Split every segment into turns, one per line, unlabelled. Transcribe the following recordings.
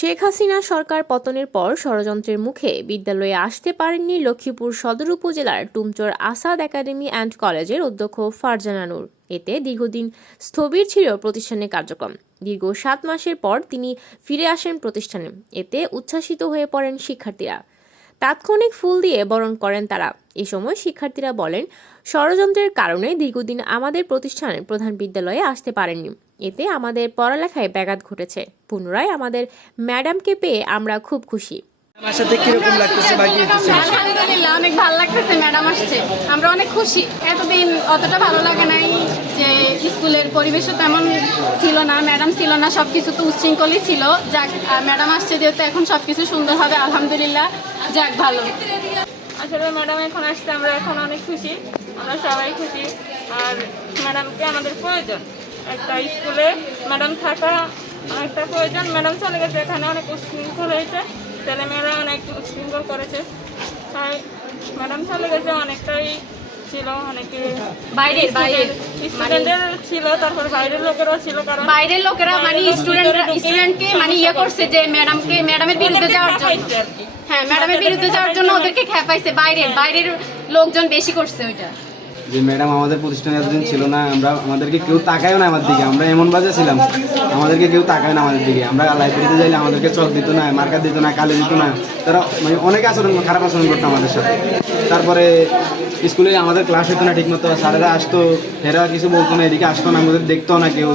শেখ হাসিনা সরকার পতনের পর ষড়যন্ত্রের মুখে বিদ্যালয়ে আসতে পারেননি লক্ষ্মীপুর সদর উপজেলার টুমচর আসাদ একাডেমি অ্যান্ড কলেজের অধ্যক্ষ ফারজানা নূর। এতে দীর্ঘদিন স্থবির ছিল প্রতিষ্ঠানের কার্যক্রম। দীর্ঘ সাত মাসের পর তিনি ফিরে আসেন প্রতিষ্ঠানে। এতে উচ্ছ্বাসিত হয়ে পড়েন শিক্ষার্থীরা। তাৎক্ষণিক ফুল দিয়ে বরণ করেন তারা। এ সময় শিক্ষার্থীরা বলেন, ষড়যন্ত্রের কারণে দীর্ঘদিন আমাদের প্রতিষ্ঠানের প্রধান বিদ্যালয়ে আসতে পারেননি। এতে আমাদের পড়ালেখায় ব্যাঘাত ঘটেছে। পুনরায় আমাদের ম্যাডামকে পেয়ে আমরা খুব খুশি।
কীরকম লাগতেছে
আলহামদুলিল্লাহ অনেক ভালো লাগতেছে ম্যাডাম আসছে। আমরা অনেক খুশি। এতদিন অতটা ভালো লাগে নাই যে স্কুলের পরিবেশও তেমন ছিল না ম্যাডাম ছিল না সব কিছু তো উচ্ছৃঙ্খলই ছিল। যাক ম্যাডাম আসছে যেহেতু এখন সব কিছু সুন্দর হবে আলহামদুলিল্লাহ। যাক ভালো।
আসলে ম্যাডাম এখন আসছে আমরা এখন অনেক খুশি। আমরা সবাই খুশি। আর ম্যাডামকে আমাদের প্রয়োজন। একটা স্কুলে। ম্যাডাম থাকা অনেকটা প্রয়োজন। ম্যাডাম চলে গেছে এখানে অনেক উচ্ছৃঙ্খল হয়েছে। ছেলেমেয়েরা অনেক উচ্ছৃঙ্খল করেছে। তাই ম্যাডাম চলে গেছে অনেকটাই ছিল অনেকে
বাইরের বাইরের
স্টুডেন্টের ছিল তারপর বাইরের লোকেরও ছিল কারণ
বাইরের লোকেরা মানে স্টুডেন্ট স্টুডেন্টকে মানে ইয়ে করছে যে ম্যাডামকে ম্যাডামের বিরুদ্ধে যাওয়ার জন্য। হ্যাঁ ম্যাডামের বিরুদ্ধে যাওয়ার জন্য ওদেরকে বাইরের বাইরের লোকজন বেশি করছে ওইটা।
যে ম্যাডাম আমাদের প্রতিষ্ঠানে এতদিন ছিল না আমরা আমাদেরকে কেউ তাকায়ও না আমার দিকে। আমরা এমন বাজে ছিলাম আমাদেরকে কেউ তাকায় না আমাদের দিকে। আমরা লাইব্রেরিতে যাইলে আমাদেরকে চক দিত না মার্কার দিত না কালি দিত না। তারা মানে অনেক আচরণ খারাপ আচরণ করতো আমাদের সাথে। তারপরে স্কুলে আমাদের ক্লাস হতো না ঠিকমতো স্যারেরা আসতো এরা কিছু বলতো না এদিকে আসতো না আমাদের দেখতো না কেউ।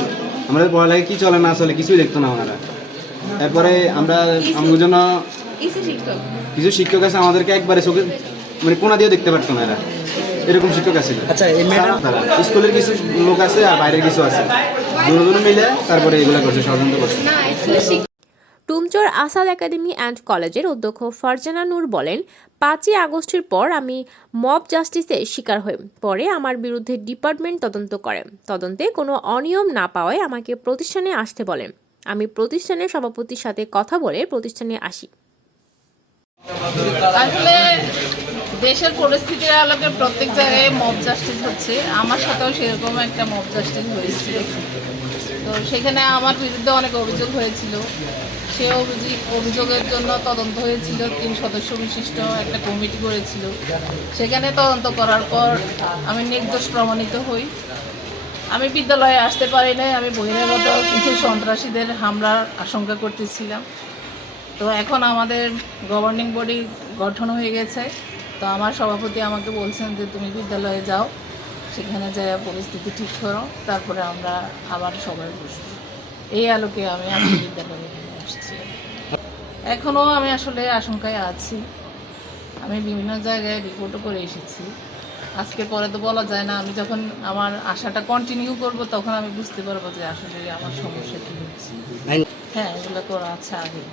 আমাদের পড়ালেখা কি চলে না চলে কিছুই দেখতো না ওনারা। তারপরে আমরা আমাদের জন্য কিছু শিক্ষক আছে আমাদেরকে একবারে চোখে মানে কোনা দিয়েও দেখতে পারতো না এরা। এরকম শিক্ষক আছে।
আচ্ছা, এই ম্যাডাম-
স্কুলের কিছু লোক আছে আর বাইরের কিছু আছে। দুজন মিলে তারপরে এগুলা করছে ষড়যন্ত্র করছে।
না
টুমচর আসাদ একাডেমি অ্যান্ড কলেজের অধ্যক্ষ ফারজানা নূর বলেন পাঁচই আগস্টের পর আমি মব জাস্টিসের শিকার হই পরে আমার বিরুদ্ধে ডিপার্টমেন্ট তদন্ত করে। তদন্তে কোনো অনিয়ম না পাওয়ায় আমাকে প্রতিষ্ঠানে আসতে বলেন আমি প্রতিষ্ঠানের সভাপতির সাথে কথা বলে প্রতিষ্ঠানে আসি।
আসলে দেশের পরিস্থিতির আলোকে প্রত্যেক জায়গায় মব জাস্টিস হচ্ছে। আমার সাথেও সেরকম একটা মব জাস্টিস হয়েছিল। তো সেখানে আমার বিরুদ্ধে অনেক অভিযোগ হয়েছিল। সে অভিযোগ, অভিযোগের জন্য তদন্ত হয়েছিল। তিন সদস্য বিশিষ্ট একটা কমিটি করেছিল। সেখানে তদন্ত করার পর আমি নির্দোষ প্রমাণিত হই। আমি বিদ্যালয়ে আসতে পারি নাই। আমি বহিরাগত কিছু সন্ত্রাসীদের হামলার আশঙ্কা করতেছিলাম। তো এখন আমাদের গভর্নিং বডি গঠন হয়ে গেছে। তো আমার সভাপতি আমাকে বলছেন যে তুমি বিদ্যালয়ে যাও সেখানে যাই পরিস্থিতি ঠিক করো তারপরে আমরা আবার সবাই বসবো। এই আলোকে আমি আজকে বিদ্যালয়ে আসছি। এখনও আমি আসলে আশঙ্কায় আছি। আমি বিভিন্ন জায়গায় রিপোর্টও করে এসেছি। আজকে পরে তো বলা যায় না আমি যখন আমার আশাটা কন্টিনিউ করব তখন আমি বুঝতে পারব যে আসলে আমার সমস্যা কী হচ্ছে। হ্যাঁ এগুলো করা আছে আগে।